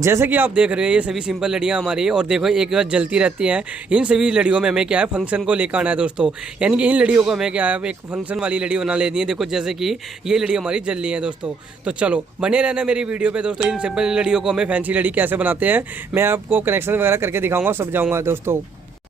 जैसे कि आप देख रहे हो ये सभी सिंपल लड़ियाँ हमारी, और देखो एक बार जलती रहती हैं। इन सभी लड़ियों में हमें क्या है, फंक्शन को लेकर आना है दोस्तों। यानी कि इन लड़ियों को हमें क्या है, एक फंक्शन वाली लड़ी बना लेनी है। देखो जैसे कि ये लड़ी हमारी जल रही है दोस्तों। तो चलो बने रहना मेरी वीडियो पे दोस्तों। इन सिंपल लड़ियों को हमें फैंसी लड़ी कैसे बनाते हैं मैं आपको कनेक्शन वगैरह करके दिखाऊंगा, समझाऊंगा दोस्तों।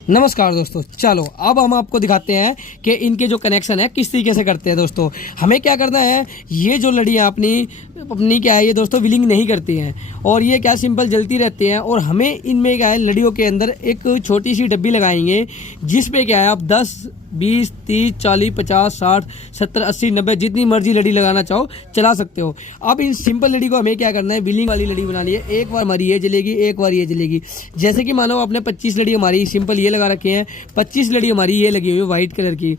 नमस्कार दोस्तों, चलो अब हम आपको दिखाते हैं कि इनके जो कनेक्शन है किस तरीके से करते हैं दोस्तों। हमें क्या करना है, ये जो लड़ियाँ अपनी क्या है, ये दोस्तों व्हीलिंग नहीं करती हैं और ये क्या सिंपल जलती रहती हैं। और हमें इनमें क्या है, लड़ियों के अंदर एक छोटी सी डब्बी लगाएंगे जिस पे क्या है आप 10, 20, 30, 40, 50, 60, 70, 80, 90 जितनी मर्जी लड़ी लगाना चाहो चला सकते हो। अब इन सिंपल लड़ी को हमें क्या करना है, व्हीलिंग वाली लड़ी बनानी है। एक बार हमारी ये जलेगी, एक बार ये जलेगी। जैसे कि मानो आपने 25 लड़ी हमारी सिंपल ये लगा रखे हैं, 25 लड़ी हमारी ये लगी हुई है वाइट कलर की।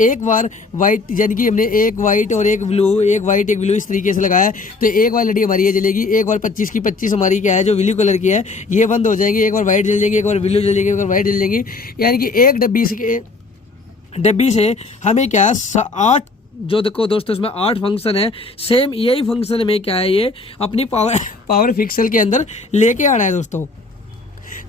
एक बार वाइट यानी कि हमने एक वाइट और एक ब्लू, एक वाइट एक ब्लू इस तरीके से लगाया, तो एक बार लड़ी हमारी ये जलेगी। एक बार 25 की 25 हमारी क्या है जो ब्लू कलर की है ये बंद हो जाएंगी। एक बार वाइट जल जाएंगी, एक बार ब्लू जल जाएंगी, एक बार वाइट जल जाएंगी। यानी कि एक डब्बी से हमें क्या है 8, जो देखो दोस्तों इसमें 8 फंक्शन है। सेम यही फंक्शन में क्या है, ये अपनी पावर फिक्सल के अंदर लेके आना है दोस्तों।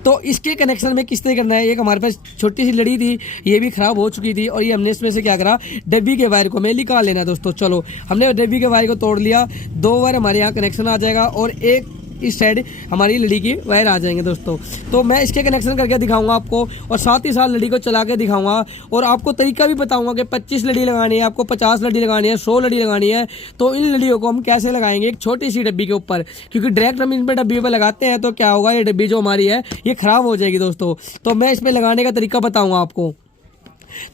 तो इसके कनेक्शन में किस तरह करना है, एक हमारे पास छोटी सी लड़ी थी, ये भी खराब हो चुकी थी और ये हमने इसमें से क्या करा, डब्बी के वायर को हमें निकाल लेना है दोस्तों। चलो हमने डब्बी के वायर को तोड़ लिया, 2 वायर हमारे यहाँ कनेक्शन आ जाएगा और एक इस साइड हमारी लड़ी की वायर आ जाएंगे दोस्तों। तो मैं इसके कनेक्शन करके दिखाऊंगा आपको और साथ ही साथ लड़ी को चला के दिखाऊंगा और आपको तरीका भी बताऊंगा कि 25 लड़ी लगानी है, आपको 50 लड़ी लगानी है, 100 लड़ी लगानी है। तो इन लड़ियों को हम कैसे लगाएंगे एक छोटी सी डब्बी के ऊपर, क्योंकि डायरेक्ट हम इन पर डब्बी पर लगाते हैं तो क्या होगा, ये डब्बी जो हमारी है ये खराब हो जाएगी दोस्तों। तो मैं इस पर लगाने का तरीका बताऊँगा आपको,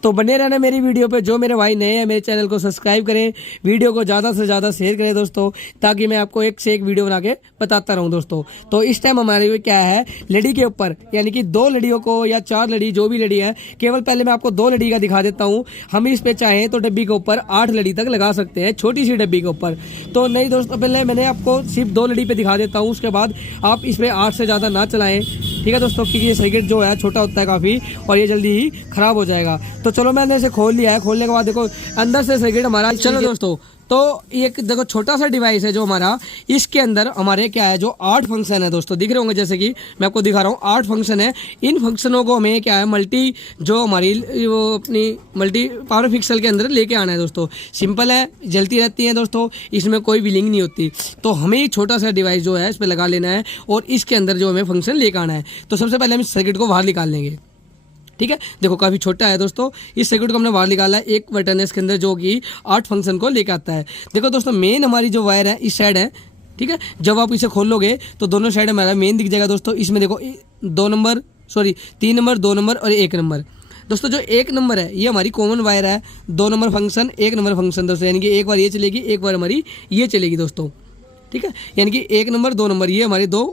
तो बने रहना मेरी वीडियो पे। जो मेरे भाई नए हैं मेरे चैनल को सब्सक्राइब करें, वीडियो को ज़्यादा से ज़्यादा शेयर करें दोस्तों, ताकि मैं आपको एक से एक वीडियो बना के बताता रहूं दोस्तों। तो इस टाइम हमारे क्या है, लड़ी के ऊपर यानी कि 2 लड़ियों को या 4 लड़ी जो भी लड़ी है, केवल पहले मैं आपको 2 लड़ी का दिखा देता हूँ। हम इस पे चाहें तो डब्बी के ऊपर 8 लड़ी तक लगा सकते हैं, छोटी सी डब्बी के ऊपर। तो नहीं दोस्तों, पहले मैंने आपको सिर्फ 2 लड़ी पे दिखा देता हूँ, उसके बाद आप इस पर 8 से ज़्यादा ना चलाएं, ठीक है दोस्तों, क्योंकि ये सर्किट जो है छोटा होता है काफ़ी और ये जल्दी ही खराब हो जाएगा। तो चलो मैंने इसे खोल लिया है, खोलने के बाद देखो अंदर से सर्किट हमारा। चलो दोस्तों, तो एक देखो छोटा सा डिवाइस है जो हमारा, इसके अंदर हमारे क्या है जो 8 फंक्शन है दोस्तों, दिख रहे होंगे जैसे कि मैं आपको दिखा रहा हूँ 8 फंक्शन है। इन फंक्शनों को हमें क्या है मल्टी, जो हमारी वो अपनी मल्टी पावर फिक्सल के अंदर लेके आना है दोस्तों। सिंपल है, जलती रहती है दोस्तों, इसमें कोई व्हीलिंग नहीं होती। तो हमें छोटा सा डिवाइस जो है इस पर लगा लेना है और इसके अंदर जो हमें फंक्शन लेके आना है। तो सबसे पहले हम इस सर्किट को बाहर निकाल लेंगे, ठीक है। देखो काफ़ी छोटा है दोस्तों, इस सर्किट को हमने बाहर निकाला है। एक बटन है इसके अंदर जो कि 8 फंक्शन को लेकर आता है। देखो दोस्तों, मेन हमारी जो वायर है इस साइड है, ठीक है। जब आप इसे खोलोगे तो दोनों साइड हमारा मेन दिख जाएगा दोस्तों। इसमें देखो 3 नंबर, 2 नंबर और 1 नंबर दोस्तों। जो 1 नंबर है ये हमारी कॉमन वायर है, 2 नंबर फंक्शन, 1 नंबर फंक्शन दोस्तों। यानी कि एक बार ये चलेगी, एक बार हमारी ये चलेगी दोस्तों, ठीक है। यानी कि 1 नंबर 2 नंबर ये हमारे 2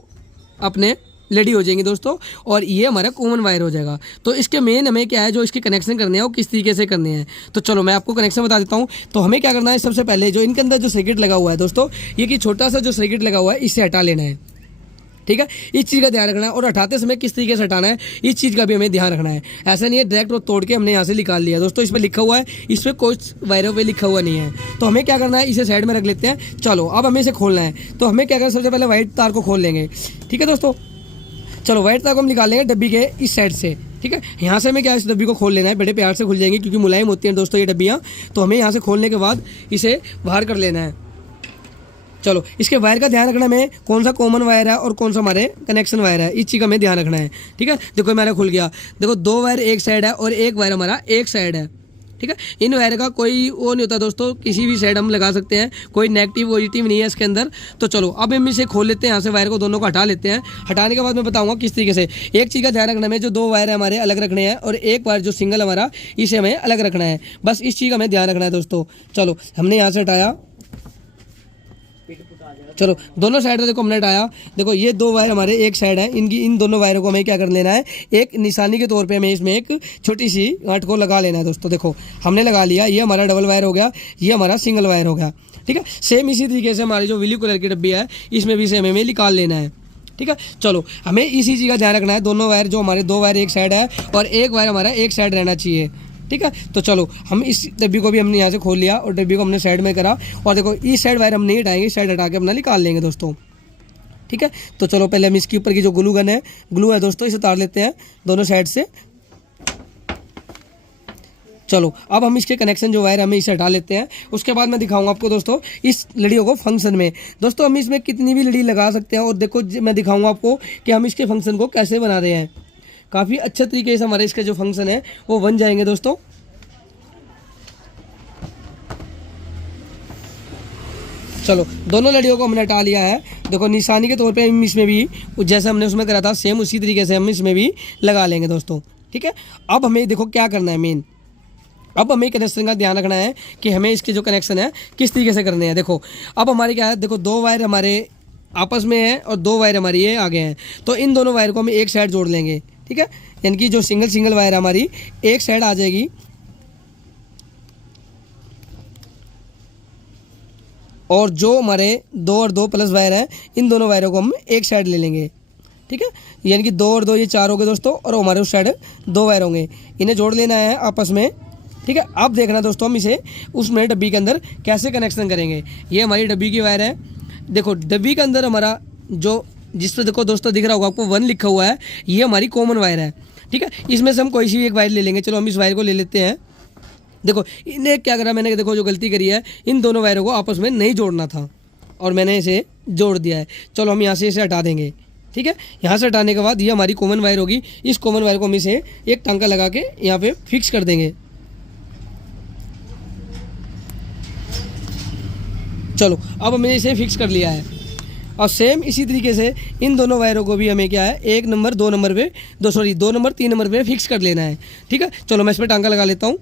अपने लड़ी हो जाएंगी दोस्तों और ये हमारा कॉमन वायर हो जाएगा। तो इसके मेन हमें क्या है जो इसके कनेक्शन करने हैं वो किस तरीके से करने हैं, तो चलो मैं आपको कनेक्शन बता देता हूँ। तो हमें क्या करना है, सबसे पहले जो इनके अंदर जो सर्किट लगा हुआ है दोस्तों, ये कि छोटा सा जो सर्किट लगा हुआ है इसे हटा लेना है, ठीक है। इस चीज़ का ध्यान रखना है और हटाते समय किस तरीके से हटाना है इस चीज़ का भी हमें ध्यान रखना है। ऐसा नहीं है डायरेक्ट वो तोड़ के हमने यहाँ से निकाल लिया दोस्तों। इस पर लिखा हुआ है, इस पर कुछ वायरों पे लिखा हुआ नहीं है। तो हमें क्या करना है, इसे साइड में रख लेते हैं। चलो अब हमें इसे खोलना है। तो हमें क्या करना है, सबसे पहले वाइट तार को खोल लेंगे, ठीक है दोस्तों। चलो वाइट तार को हम निकाल लेंगे डब्बी के इस साइड से, ठीक है। यहाँ से हमें क्या इस डब्बी को खोल लेना है, बड़े प्यार से खुल जाएंगी क्योंकि मुलायम होती हैं दोस्तों ये डब्बियाँ। तो हमें यहाँ से खोलने के बाद इसे बाहर कर लेना है। चलो इसके वायर का ध्यान रखना है, कौन सा कॉमन वायर है और कौन सा हमारे कनेक्शन वायर है, इस चीज़ का हमें ध्यान रखना है, ठीक है। देखो हमारा खुल गया, देखो 2 वायर एक साइड है और 1 वायर हमारा एक साइड है, ठीक है। इन वायर का कोई वो नहीं होता दोस्तों, किसी भी साइड हम लगा सकते हैं, कोई नेगेटिव पॉजिटिव नहीं है इसके अंदर। तो चलो अब हम इसे खोल लेते हैं, यहाँ से वायर को दोनों को हटा लेते हैं। हटाने के बाद मैं बताऊंगा किस तरीके से। एक चीज़ का ध्यान रखना है, जो 2 वायर है हमारे अलग रखने हैं और 1 वायर जो सिंगल हमारा इसे हमें अलग रखना है, बस इस चीज़ का हमें ध्यान रखना है दोस्तों। चलो हमने यहाँ से हटाया, चलो दोनों साइड देखो हमने हटाया। देखो ये 2 वायर हमारे एक साइड है, इन दोनों वायरों को हमें क्या कर लेना है, एक निशानी के तौर पे हमें इसमें एक छोटी सी गांठ को लगा लेना है दोस्तों। देखो हमने लगा लिया, ये हमारा डबल वायर हो गया, ये हमारा सिंगल वायर हो गया, ठीक है। सेम इसी तरीके से हमारी जो ब्लू कलर की डब्बी है इसमें भी सेम हमें निकाल लेना है, ठीक है। चलो हमें इसी चीज़ का ध्यान रखना है, दोनों वायर जो हमारे 2 वायर एक साइड है और 1 वायर हमारा एक साइड रहना चाहिए, ठीक है। तो चलो हम इस डब्बी को भी हमने यहाँ से खोल लिया और डब्बी को हमने साइड में करा और देखो इस साइड वायर हम नहीं हटाएंगे, इस साइड हटा के अपना निकाल लेंगे दोस्तों। ठीक है। तो चलो पहले हम इसके ऊपर की जो ग्लू है दोस्तों, इसे उतार लेते हैं दोनों साइड से। चलो अब हम इसके कनेक्शन जो वायर हमें इसे हटा लेते हैं। उसके बाद मैं दिखाऊंगा आपको दोस्तों इस लड़ियों को फंक्शन में। दोस्तों हम इसमें कितनी भी लड़ी लगा सकते हैं, और देखो मैं दिखाऊंगा आपको कि हम इसके फंक्शन को कैसे बना रहे हैं। काफ़ी अच्छे तरीके से हमारे इसके जो फंक्शन है वो बन जाएंगे दोस्तों। चलो दोनों लड़ियों को हमने हटा लिया है। देखो निशानी के तौर पे हम इसमें भी जैसे हमने उसमें करा था सेम उसी तरीके से हम इसमें भी लगा लेंगे दोस्तों, ठीक है। अब हमें देखो क्या करना है मेन, अब हमें कनेक्शन का ध्यान रखना है कि हमें इसके जो कनेक्शन है किस तरीके से करने हैं। देखो अब हमारे क्या है, देखो 2 वायर हमारे आपस में है और 2 वायर हमारी ये आगे हैं। तो इन दोनों वायर को हम एक साइड जोड़ लेंगे, ठीक है। यानी कि जो सिंगल वायर हमारी एक साइड आ जाएगी, और जो हमारे 2 और 2 प्लस वायर है इन दोनों वायरों को हम एक साइड ले लेंगे, ठीक है। यानी कि 2 और 2 ये 4 हो गए दोस्तों, और हमारे उस साइड 2 वायर होंगे, इन्हें जोड़ लेना है आपस में, ठीक है। अब देखना दोस्तों हम इसे उसमें डब्बी के अंदर कैसे कनेक्शन करेंगे। ये हमारी डब्बी की वायर है। देखो डब्बी के अंदर हमारा जो जिस पर देखो दोस्तों दिख रहा होगा आपको 1 लिखा हुआ है, ये हमारी कॉमन वायर है, ठीक है। इसमें से हम कोई सी एक वायर ले लेंगे। चलो हम इस वायर को ले लेते हैं। देखो इन्हें क्या करा मैंने, देखो जो गलती करी है, इन दोनों वायरों को आपस में नहीं जोड़ना था और मैंने इसे जोड़ दिया है। चलो हम यहाँ से इसे हटा देंगे, ठीक है। यहाँ से हटाने के बाद ये हमारी कॉमन वायर होगी। इस कॉमन वायर को हम इसे एक टांका लगा के यहाँ पे फिक्स कर देंगे। चलो अब हमने इसे फिक्स कर लिया है, और सेम इसी तरीके से इन दोनों वायरों को भी हमें क्या है 1 नंबर 2 नंबर पे 2 नंबर 3 नंबर पे फिक्स कर लेना है, ठीक है। चलो मैं इस पर टांका लगा लेता हूँ।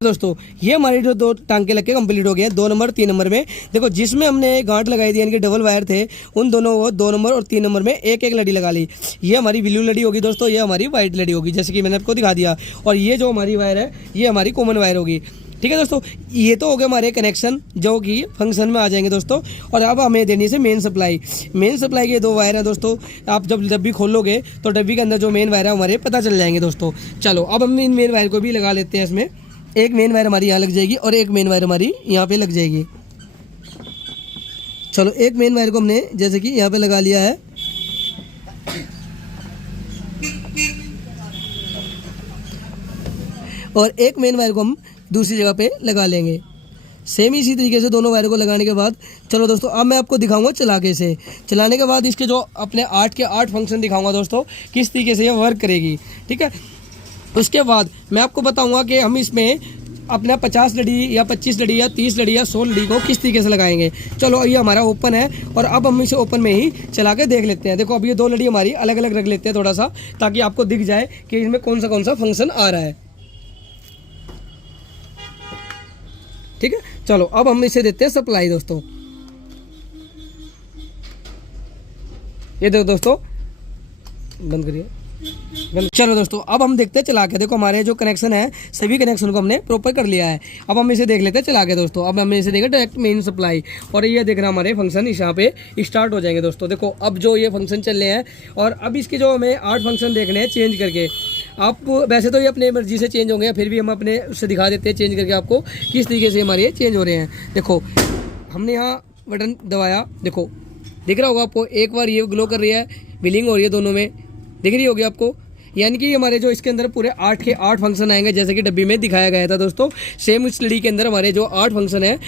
दोस्तों ये हमारे जो 2 टांके लग के कंप्लीट हो गए 2 नंबर 3 नंबर में। देखो जिसमें हमने गांठ लगाई थी यानी कि डबल वायर थे, उन दोनों को 2 नंबर और 3 नंबर में एक एक लड़ी लगा ली। ये हमारी ब्लू लड़ी होगी दोस्तों, ये हमारी व्हाइट लड़ी होगी, जैसे कि मैंने आपको दिखा दिया। और ये जो हमारी वायर है ये हमारी कॉमन वायर होगी, ठीक है दोस्तों। ये तो हो गए हमारे कनेक्शन जो कि फंक्शन में आ जाएंगे दोस्तों। और अब हमें देनी है मेन सप्लाई। मेन सप्लाई के 2 वायर हैं दोस्तों। आप जब डब्बी खोलोगे तो डब्बी के अंदर जो मेन वायर है हमारे पता चल जाएंगे दोस्तों। चलो अब हम इन मेन वायर को भी लगा लेते हैं। इसमें एक मेन वायर हमारी यहाँ लग जाएगी और एक मेन वायर हमारी यहाँ पे लग जाएगी। चलो एक मेन वायर को हमने जैसे कि यहाँ पे लगा लिया है, और एक मेन वायर को हम दूसरी जगह पे लगा लेंगे। सेम इसी तरीके से दोनों वायर को लगाने के बाद चलो दोस्तों अब मैं आपको दिखाऊंगा चला के से। चलाने के बाद इसके जो अपने 8 के 8 फंक्शन दिखाऊंगा दोस्तों, किस तरीके से ये वर्क करेगी, ठीक है। उसके बाद मैं आपको बताऊंगा कि हम इसमें अपना 50 लड़ी या 25 लड़ी या 30 लड़ी या 100 लड़ी को किस तरीके से लगाएंगे। चलो ये हमारा ओपन है, और अब हम इसे ओपन में ही चला के देख लेते हैं। देखो अब ये 2 लड़ी हमारी अलग अलग रख लेते हैं थोड़ा सा, ताकि आपको दिख जाए कि इसमें कौन सा फंक्शन आ रहा है, ठीक है। चलो अब हम इसे देते हैं सप्लाई दोस्तों। ये देखो दोस्तों, बंद करिए। चलो दोस्तों अब हम देखते हैं चला के। देखो हमारे जो कनेक्शन है सभी कनेक्शन को हमने प्रॉपर कर लिया है। अब हम इसे देख लेते हैं चला के दोस्तों। अब हमने इसे देखा डायरेक्ट मेन सप्लाई, और ये देखना हमारे फंक्शन इस यहाँ पे स्टार्ट हो जाएंगे दोस्तों। देखो अब जो ये फंक्शन चल रहे हैं, और अब इसके जो हमें 8 फंक्शन देखने हैं चेंज करके। आप वैसे तो ये अपने मर्जी से चेंज होंगे, फिर भी हम अपने उससे दिखा देते हैं चेंज करके आपको किस तरीके से हमारे चेंज हो रहे हैं। देखो हमने यहाँ बटन दबाया, देखो दिख रहा होगा आपको, एक बार ये ग्लो कर रही है, बिलिंग हो रही है, दोनों में दिख रही होगी आपको। यानी कि हमारे जो इसके अंदर पूरे 8 के 8 फंक्शन आएंगे, जैसे कि डब्बी में दिखाया गया था दोस्तों। सेम इस लड़ी के अंदर हमारे जो 8 फंक्शन है,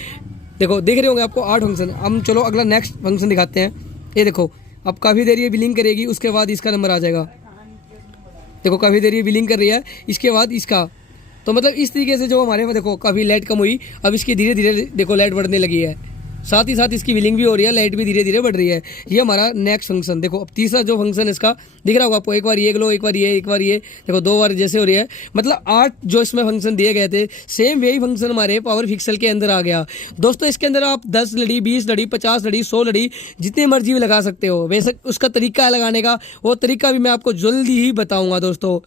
देखो दिख रहे होंगे आपको 8 फंक्शन। हम चलो अगला नेक्स्ट फंक्शन दिखाते हैं। ये देखो अब काफ़ी देर ये बिलिंग करेगी, उसके बाद इसका नंबर आ जाएगा। देखो काफ़ी देर ये बिलिंग कर रही है, इसके बाद इसका। तो मतलब इस तरीके से जो हमारे में देखो काफ़ी लाइट कम हुई, अब इसकी धीरे धीरे देखो लाइट बढ़ने लगी है, साथ ही साथ इसकी बिलिंग भी हो रही है, लाइट भी धीरे धीरे बढ़ रही है। ये हमारा नेक्स्ट फंक्शन। देखो अब तीसरा जो फंक्शन इसका दिख रहा होगा आपको, एक बार ये ग्लो, एक बार ये, एक बार ये, देखो 2 बार जैसे हो रही है। मतलब 8 जो इसमें फंक्शन दिए गए थे, सेम वही फंक्शन हमारे पावर पिक्सल के अंदर आ गया दोस्तों। इसके अंदर आप 10 लड़ी, 20 लड़ी, 50 लड़ी, 100 लड़ी, जितनी मर्जी भी लगा सकते हो। वैसे उसका तरीका है लगाने का, वो तरीका भी मैं आपको जल्दी ही बताऊँगा दोस्तों,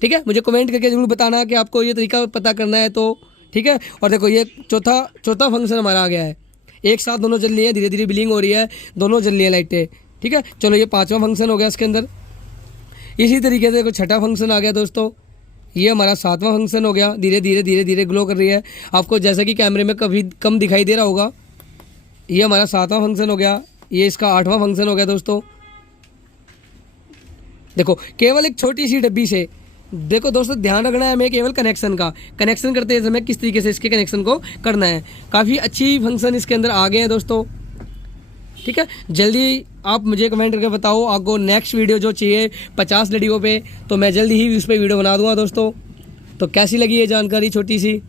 ठीक है। मुझे कमेंट करके जरूर बताना कि आपको ये तरीका पता करना है तो, ठीक है। और देखो ये चौथा फंक्शन हमारा आ गया है, एक साथ दोनों जल रही है, धीरे धीरे बिलिंग हो रही है, दोनों जल रही है लाइटें, ठीक है। चलो ये 5वां फंक्शन हो गया इसके अंदर। इसी तरीके से देखो 6ठा फंक्शन आ गया दोस्तों। ये हमारा 7वां फंक्शन हो गया, धीरे धीरे धीरे धीरे ग्लो कर रही है आपको, जैसा कि कैमरे में कभी कम दिखाई दे रहा होगा। ये हमारा 7वां फंक्शन हो गया, ये इसका 8वां फंक्शन हो गया दोस्तों। देखो केवल एक छोटी सी डब्बी से, देखो दोस्तों ध्यान रखना है हमें केवल कनेक्शन का, कनेक्शन करते समय किस तरीके से इसके कनेक्शन को करना है। काफ़ी अच्छी फंक्शन इसके अंदर आ गए हैं दोस्तों। ठीक है, जल्दी आप मुझे कमेंट करके बताओ आपको नेक्स्ट वीडियो जो चाहिए 50 लड़ियों पे, तो मैं जल्दी ही उस पर वीडियो बना दूंगा दोस्तों। तो कैसी लगी ये जानकारी छोटी सी?